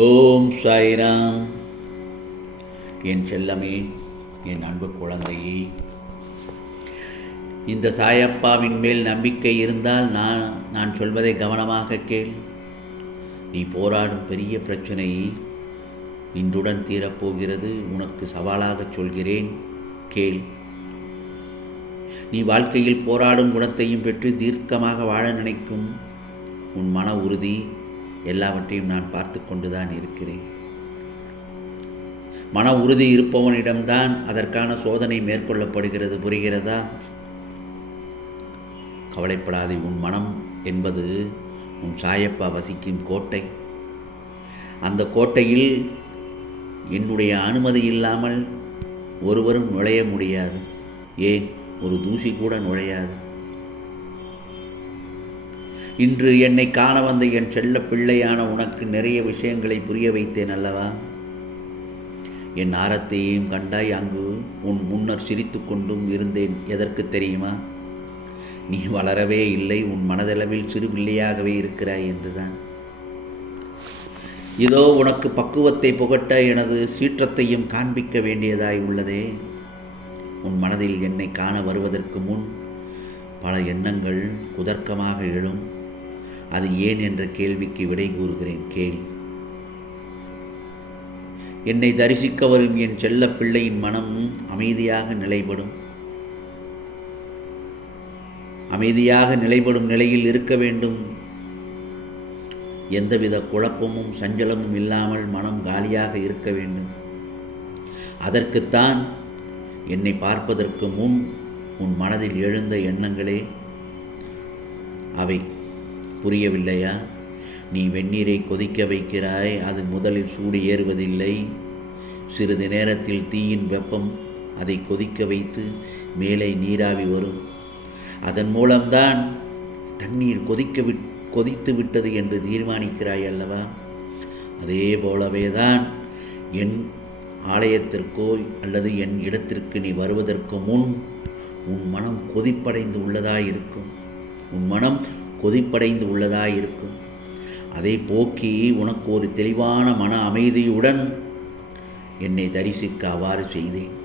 ஓம் சாய்ராம். என் செல்லமே என் அன்பு குழந்தையே. இந்த சாயப்பாவின் மேல் நம்பிக்கை இருந்தால் நான் நான் சொல்வதை கவனமாக கேள். நீ போராடும் பெரிய பிரச்சனை இன்றுடன் தீரப்போகிறது. உனக்கு சவாலாக சொல்கிறேன். கேள். நீ வாழ்க்கையில் போராடும் குணத்தையும் பெற்று தீர்க்கமாக வாழ நினைக்கும் உன் மன உறுதி எல்லாவற்றையும் நான் பார்த்து கொண்டுதான் இருக்கிறேன். மன உறுதி இருப்பவனிடம்தான் அதற்கான சோதனை மேற்கொள்ளப்படுகிறது புரிகிறதா? கவலைப்படாதே உன் மனம் என்பது உன் சாயப்பா வசிக்கும் கோட்டை. அந்த கோட்டையில் என்னுடைய அனுமதி இல்லாமல் ஒருவரும் நுழைய முடியாது. ஏன்? ஒரு தூசி கூட நுழையாது. இன்று என்னை காண வந்த என் செல்ல பிள்ளையான உனக்கு நிறைய விஷயங்களை புரிய வைத்தேன் அல்லவா? என் ஆரத்தையும் கண்டாய் அங்கு உன் முன்னர் சிரித்து கொண்டும் இருந்தேன். எதற்கு தெரியுமா? நீ வளரவே இல்லை உன் மனதளவில் சிறு பிள்ளையாகவே இருக்கிறாய் என்றுதான். இதோ உனக்கு பக்குவத்தை புகட்ட எனது சீற்றத்தையும் காண்பிக்க வேண்டியதாய் உள்ளதே. உன் மனதில் என்னை காண வருவதற்கு முன் பல எண்ணங்கள் குதர்க்கமாக எழும். அது ஏன் என்ற கேள்விக்கு விடை கூறுகிறேன் கேள். என்னை தரிசிக்க வரும் என் செல்ல பிள்ளையின் மனம் அமைதியாக நிலைப்படும் அமைதியாக நிலைப்படும் நிலையில் இருக்க வேண்டும். எந்தவித குழப்பமும் சஞ்சலமும் இல்லாமல் மனம் காலியாக இருக்க வேண்டும். அதற்குத்தான் என்னை பார்ப்பதற்கு முன் உன் மனதில் எழுந்த எண்ணங்களே அவை புரியவில்லையா? நீ வெந்நீரை கொதிக்க வைக்கிறாய் அது முதலில் சூடு ஏறுவதில்லை. சிறிது நேரத்தில் தீயின் வெப்பம் அதை கொதிக்க வைத்து மேலே நீராவி வரும். அதன் மூலம்தான் தண்ணீர் கொதிக்க விட் கொதித்து விட்டது என்று தீர்மானிக்கிறாய் அல்லவா? அதே போலவே தான் என் ஆலயத்திற்கோ அல்லது என் இடத்திற்கு நீ வருவதற்கு முன் உன் மனம் கொதிப்படைந்து உள்ளதாயிருக்கும். உன் மனம் கொதிப்படைந்து உள்ளதாயிருக்கும். அதை போக்கி உனக்கு ஒரு தெளிவான மன அமைதியுடன் என்னை தரிசிக்க அவ்வாறு செய்தேன்.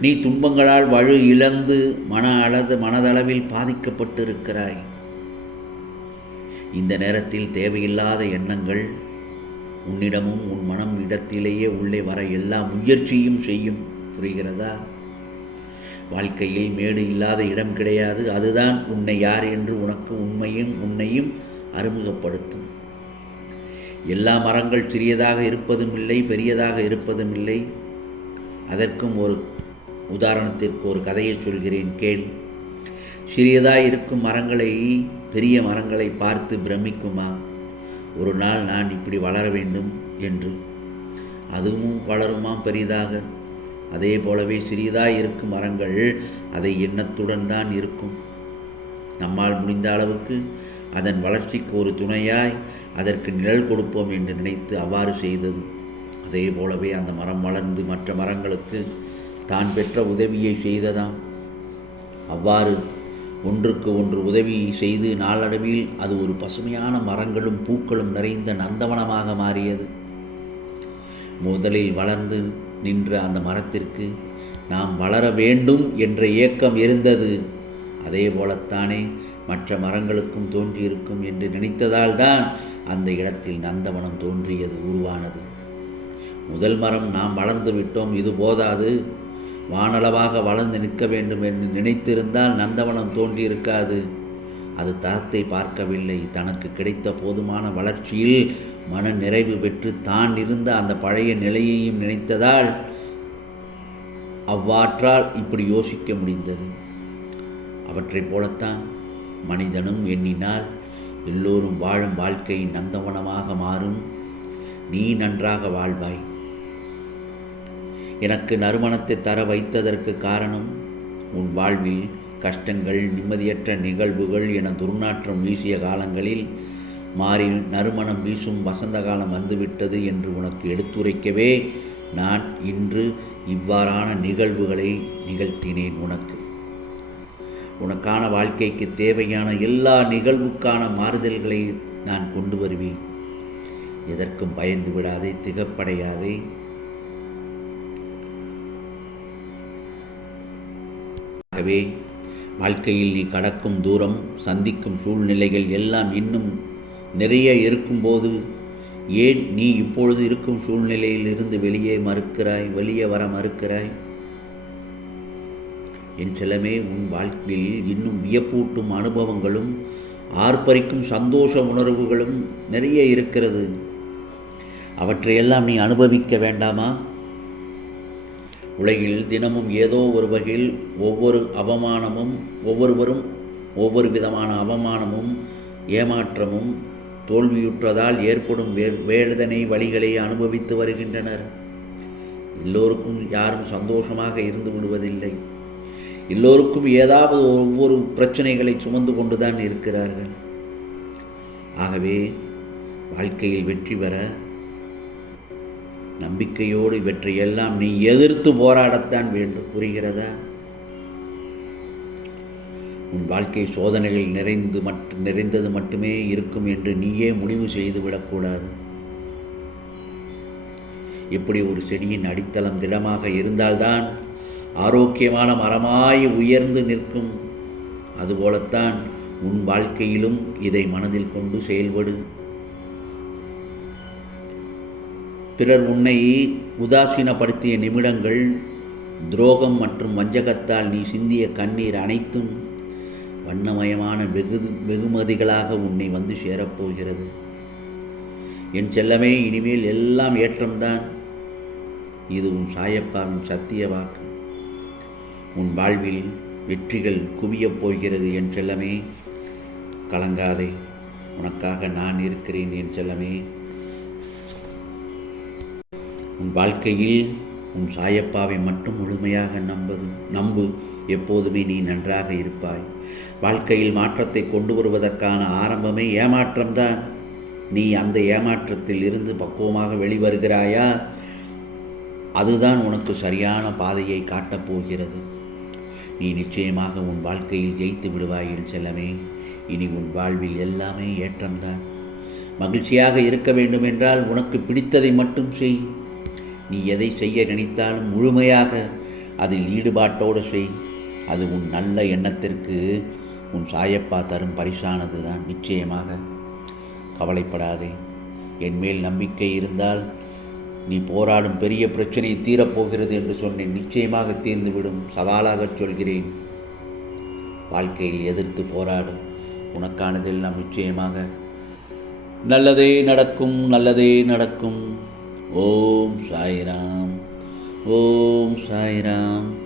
நீ துன்பங்களால் வழு இழந்து மன அளது மனதளவில் பாதிக்கப்பட்டிருக்கிறாய். இந்த நேரத்தில் தேவையில்லாத எண்ணங்கள் உன்னிடமும் உன் மனம் இடத்திலேயே உள்ளே வர எல்லா முயற்சியும் செய்யும். புரிகிறதா? வாழ்க்கையில் மேடு இல்லாத இடம் கிடையாது. அதுதான் உன்னை யார் என்று உனக்கு உண்மையும் உன்னையும் அறிமுகப்படுத்தும். எல்லா மரங்கள் சிறியதாக இருப்பதும் இல்லை பெரியதாக இருப்பதும் இல்லை. அதற்கும் ஒரு உதாரணத்திற்கு ஒரு கதையை சொல்கிறேன் கேள். சிறியதாக இருக்கும் மரங்களை பெரிய மரங்களை பார்த்து பிரமிக்குமா? ஒரு நாள் நான் இப்படி வளர வேண்டும் என்று. அதுவும் வளருமாம் பெரிதாக. அதே போலவே சிறியதாக இருக்கும் மரங்கள் அதை எண்ணத்துடன் தான் இருக்கும். நம்மால் முடிந்த அளவுக்கு அதன் வளர்ச்சிக்கு ஒரு துணையாய் அதற்கு நிழல் கொடுப்போம் என்று நினைத்து அவ்வாறு செய்தது. அதே போலவே அந்த மரம் வளர்ந்து மற்ற மரங்களுக்கு தான் பெற்ற உதவியை செய்ததாம். அவ்வாறு ஒன்றுக்கு ஒன்று உதவி செய்து நாளடைவில் அது ஒரு பசுமையான மரங்களும் பூக்களும் நிறைந்த நந்தவனமாக மாறியது. முதலில் வளர்ந்து நின்ற அந்த மரத்திற்கு நாம் வளர வேண்டும் என்ற ஏக்கம் இருந்தது. அதே போலத்தானே மற்ற மரங்களுக்கும் தோன்றியிருக்கும் என்று நினைத்ததால் தான் அந்த இடத்தில் நந்தவனம் தோன்றியது உருவானது. முதல் மரம் நாம் வளர்ந்து விட்டோம் இது போதாது. வானளவாக வளர்ந்து நிற்க வேண்டும் என்று நினைத்திருந்தால் நந்தவனம் தோன்றியிருக்காது. அது தரத்தை பார்க்கவில்லை தனக்கு கிடைத்த போதுமான வளர்ச்சியில் மன நிறைவு பெற்று தான் இருந்த அந்த பழைய நிலையையும் நினைத்ததால் அவ்வாற்றால் இப்படி யோசிக்க முடிந்தது. அவற்றைப் போலத்தான் மனிதனும் எண்ணினால் எல்லோரும் வாழும் வாழ்க்கை நந்தவனமாக மாறும். நீ நன்றாக வாழ்வாய். எனக்கு நறுமணத்தை தர வைத்ததற்கு காரணம் உன் வாழ்வில் கஷ்டங்கள் நிம்மதியற்ற நிகழ்வுகள் என துர்நாற்றம் வீசிய காலங்களில் மாறி நறுமணம் வீசும் வசந்த காலம் வந்துவிட்டது என்று உனக்கு எடுத்துரைக்கவே நான் இன்று இவ்வாறான நிகழ்வுகளை நிகழ்த்தினேன் உனக்கு. உனக்கான வாழ்க்கைக்கு தேவையான எல்லா நிகழ்வுக்கான மாறுதல்களை நான் கொண்டு வருவேன். எதற்கும் பயந்து விடாதே திகப்படையாதே. ஆகவே வாழ்க்கையில் நீ கடக்கும் தூரம் சந்திக்கும் சூழ்நிலைகள் எல்லாம் இன்னும் நிறைய இருக்கும்போது ஏன் நீ இப்பொழுது இருக்கும் சூழ்நிலையில் இருந்து வெளியே மறுக்கிறாய் வெளியே வர மறுக்கிறாய்? என் உன் வாழ்க்கையில் இன்னும் வியப்பூட்டும் அனுபவங்களும் ஆர்ப்பரிக்கும் சந்தோஷ உணர்வுகளும் நிறைய இருக்கிறது. அவற்றையெல்லாம் நீ அனுபவிக்க வேண்டாமா? உலகில் தினமும் ஏதோ ஒரு வகையில் ஒவ்வொரு அவமானமும் ஒவ்வொருவரும் ஒவ்வொரு விதமான அவமானமும் ஏமாற்றமும் தோல்வியுற்றதால் ஏற்படும் வே வேதனை வழிகளை அனுபவித்து வருகின்றனர். எல்லோருக்கும் யாரும் சந்தோஷமாக இருந்து விடுவதில்லை. எல்லோருக்கும் ஏதாவது ஒவ்வொரு பிரச்சனைகளை சுமந்து கொண்டுதான் இருக்கிறார்கள். ஆகவே வாழ்க்கையில் வெற்றி பெற நம்பிக்கையோடு இவற்றையெல்லாம் நீ எதிர்த்து போராடத்தான் வேண்டும். புரிகிறதா? உன் வாழ்க்கை சோதனைகள் நிறைந்து மட் நிறைந்தது மட்டுமே இருக்கும் என்று நீயே முடிவு செய்து விடக்கூடாது எப்படி ஒரு செடியின் அடித்தளம் திடமாக இருந்தால்தான் ஆரோக்கியமான மரமாய் உயர்ந்து நிற்கும். அதுபோலத்தான் உன் வாழ்க்கையிலும் இதை மனதில் கொண்டு செயல்படு. பிறர் உன்னை உதாசீனப்படுத்திய நிமிடங்கள் துரோகம் மற்றும் வஞ்சகத்தால் நீ சிந்திய கண்ணீர் அனைத்தும் வண்ணமயமான வெகு வெகுமதிகளாக உன்னை வந்து சேரப்போகிறது. என் செல்லமே இனிமேல் எல்லாம் ஏற்றம்தான். இது உன் சாயப்பாவின் சத்திய வாக்கு. உன் வாழ்வில் வெற்றிகள் குவியப் போகிறது என் செல்லமே. கலங்காதே உனக்காக நான் இருக்கிறேன் என் செல்லமே. உன் வாழ்க்கையில் உன் சாயப்பாவை மட்டும் முழுமையாக நம்பது நம்பு. எப்போதுமே நீ நன்றாக இருப்பாய். வாழ்க்கையில் மாற்றத்தை கொண்டு வருவதற்கான ஆரம்பமே ஏமாற்றம்தான். நீ அந்த ஏமாற்றத்தில் இருந்து பக்குவமாக வெளிவருகிறாயா? அதுதான் உனக்கு சரியான பாதையை காட்டப்போகிறது நீ நிச்சயமாக உன் வாழ்க்கையில் ஜெயித்து விடுவாய் என் செல்லமே. இனி உன் வாழ்வில் எல்லாமே ஏற்றம்தான். மகிழ்ச்சியாக இருக்க வேண்டுமென்றால் உனக்கு பிடித்ததை மட்டும் செய். நீ எதை செய்ய நினைத்தாலும் முழுமையாக அதில் ஈடுபாட்டோடு செய். அது உன் நல்ல எண்ணத்திற்கு உன் சாயப்பா தரும் பரிசானது தான் நிச்சயமாக. கவலைப்படாதே. என் மேல் நம்பிக்கை இருந்தால் நீ போராடும் பெரிய பிரச்சனை தீரப்போகிறது என்று சொன்னேன். நிச்சயமாக தீர்ந்துவிடும். சவாலாகச் சொல்கிறேன். வாழ்க்கையில் எதிர்த்து போராடு. உனக்கானதெல்லாம் நிச்சயமாக. நல்லதே நடக்கும் நல்லதே நடக்கும். ஓம் சாய்ராம். ஓம் சாய்ராம்.